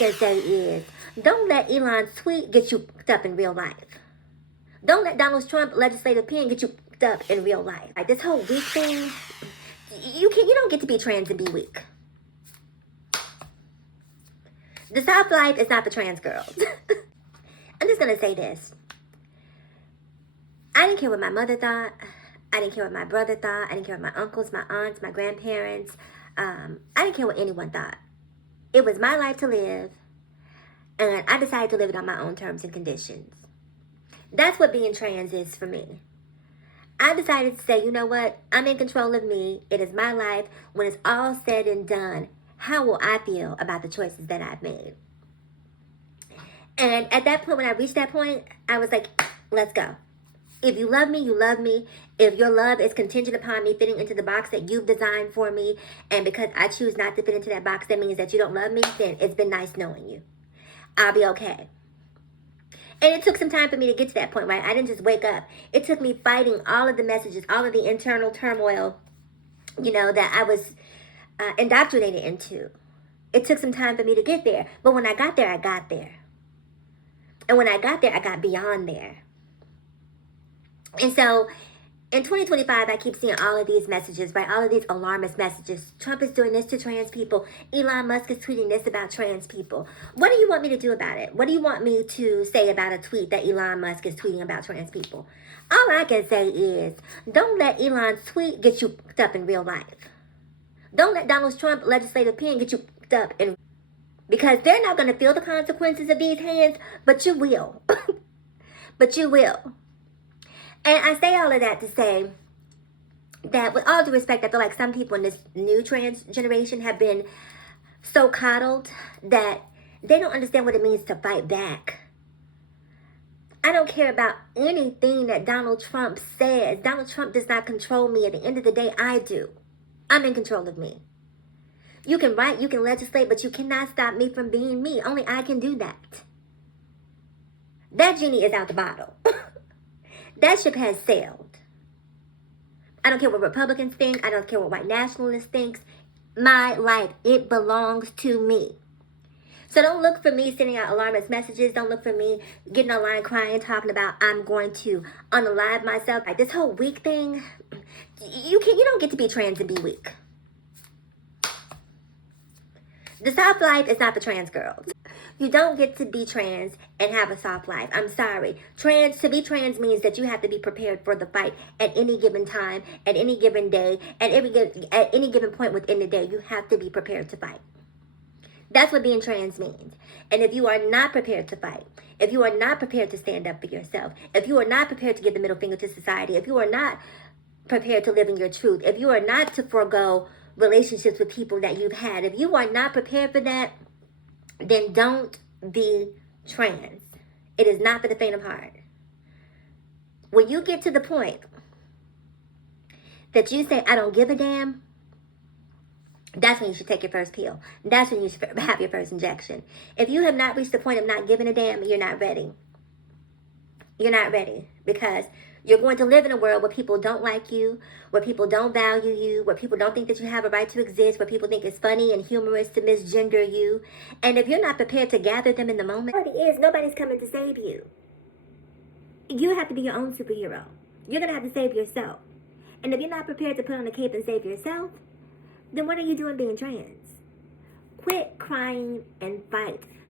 can say is, don't let Elon's tweet get you fucked up in real life. Don't let Donald Trump legislative pen get you fucked up in real life. Like this whole weak thing, you don't get to be trans and be weak. The soft life is not for trans girls. I'm just gonna say this. I didn't care what my mother thought. I didn't care what my brother thought. I didn't care what my uncles, my aunts, my grandparents. I didn't care what anyone thought. It was my life to live, and I decided to live it on my own terms and conditions. That's what being trans is for me. I decided to say, you know what? I'm in control of me. It is my life. When it's all said and done, how will I feel about the choices that I've made? And at that point, when I reached that point, I was like, let's go. If you love me, you love me. If your love is contingent upon me fitting into the box that you've designed for me, and because I choose not to fit into that box, that means that you don't love me, then it's been nice knowing you. I'll be okay. And it took some time for me to get to that point, right? I didn't just wake up. It took me fighting all of the messages, all of the internal turmoil, that I was indoctrinated into. It took some time for me to get there. But when I got there, I got there. And when I got there, I got beyond there. And so in 2025, I keep seeing all of these messages, right? All of these alarmist messages. Trump is doing this to trans people. Elon Musk is tweeting this about trans people. What do you want me to do about it? What do you want me to say about a tweet that Elon Musk is tweeting about trans people? All I can say is, don't let Elon's tweet get you fucked up in real life. Don't let Donald Trump legislative pen get you fucked up in, because they're not going to feel the consequences of these hands, but you will. But you will. And I say all of that to say that with all due respect, I feel like some people in this new trans generation have been so coddled that they don't understand what it means to fight back. I don't care about anything that Donald Trump says. Donald Trump does not control me. At the end of the day, I do. I'm in control of me. You can write, you can legislate, but you cannot stop me from being me. Only I can do that. That genie is out the bottle. That ship has sailed. I don't care what Republicans think. I don't care what white nationalists think. My life, it belongs to me. So don't look for me sending out alarmist messages. Don't look for me getting online crying, talking about I'm going to unalive myself. Like this whole weak thing, you don't get to be trans and be weak. The soft life is not for trans girls. You don't get to be trans and have a soft life. I'm sorry. To be trans means that you have to be prepared for the fight at any given time, at any given day, at any given point within the day. You have to be prepared to fight. That's what being trans means. And if you are not prepared to fight, if you are not prepared to stand up for yourself, if you are not prepared to give the middle finger to society, if you are not prepared to live in your truth, if you are not to forego relationships with people that you've had, if you are not prepared for that, then don't be trans. It is not for the faint of heart. When you get to the point that you say, I don't give a damn, that's when you should take your first pill. That's when you should have your first injection. If you have not reached the point of not giving a damn, you're not ready. You're not ready, because you're going to live in a world where people don't like you, where people don't value you, where people don't think that you have a right to exist, where people think it's funny and humorous to misgender you. And if you're not prepared to gather them in the moment, the reality is nobody's coming to save you. You have to be your own superhero. You're going to have to save yourself. And if you're not prepared to put on a cape and save yourself, then what are you doing being trans? Quit crying and fight